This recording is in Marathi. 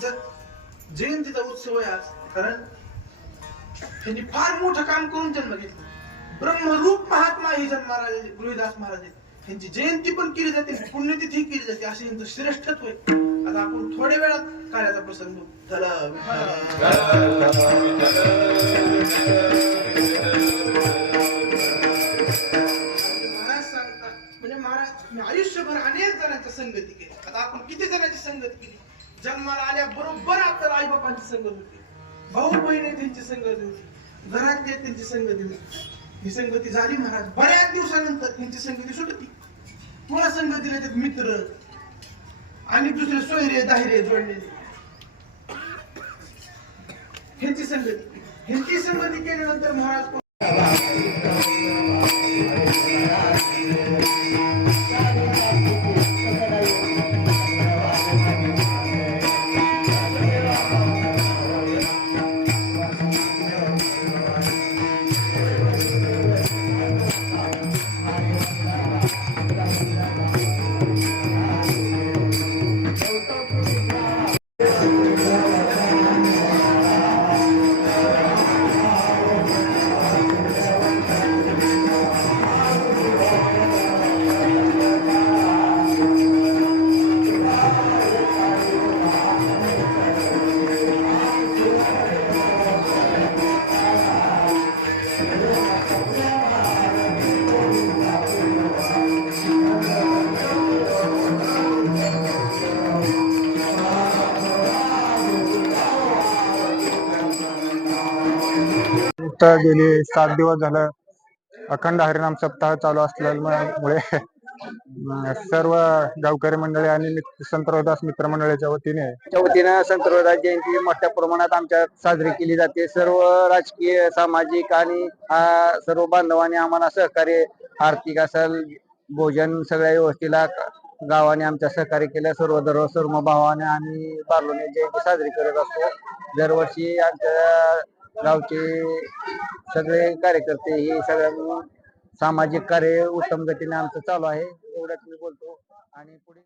त्यांचा जयंतीचा उत्सव आहे आज. कारण त्यांनी फार मोठं काम करून जन्म घेतला. ब्रह्मरूप महात्मा ही जन्माला आलेले गृहीदास महाराज आहेत. त्यांची जयंती पण केली जाते, पुण्यतिथी केली जाते, असे यांचं श्रेष्ठत्व आहे. आता आपण थोड्या वेळात कार्याचा प्रसंग झाला. महाराज सांगतात, म्हणजे महाराज मी आयुष्यभर अनेक जणांच्या संगती केली. आता आपण किती जणांची संगत केली? जन्माला आल्या बरोबर आपल्याला आई बापांची संगत होती, भाऊ बहिणी त्यांची संगत होती, घरातले त्यांची संगती होती. ही संगती झाली महाराज. बऱ्याच दिवसानंतर त्यांची संगती सुटती. थोडा संगतीला त्यात मित्र आणि दुसरे सोयरे दाहिरे जोडलेले ह्यांची संगती केल्यानंतर महाराज गेली 7 दिवस झालं अखंड हरिनाम सप्ताह चालू असल्यामुळे सर्व गावकरी मंडळी आणि संत रोहिदास मित्र मंडळीच्या वतीने संत रोहिदास जयंती मोठ्या प्रमाणात आमच्यात साजरी केली जाते. सर्व राजकीय, सामाजिक आणि सर्व बांधवांनी आम्हाला सहकार्य, आर्थिक असेल, भोजन सगळ्या व्यवस्थेला गावाने आमच्या सहकार्य केलं. सर्व भावाने आणि बारलोने जयंती साजरी करत असतो. दरवर्षी आमच्या गावचे सगळे कार्यकर्ते हे सगळ्या सामाजिक कार्य उत्तम गतीने आमचं चालू आहे. एवढंच मी बोलतो आणि पुढे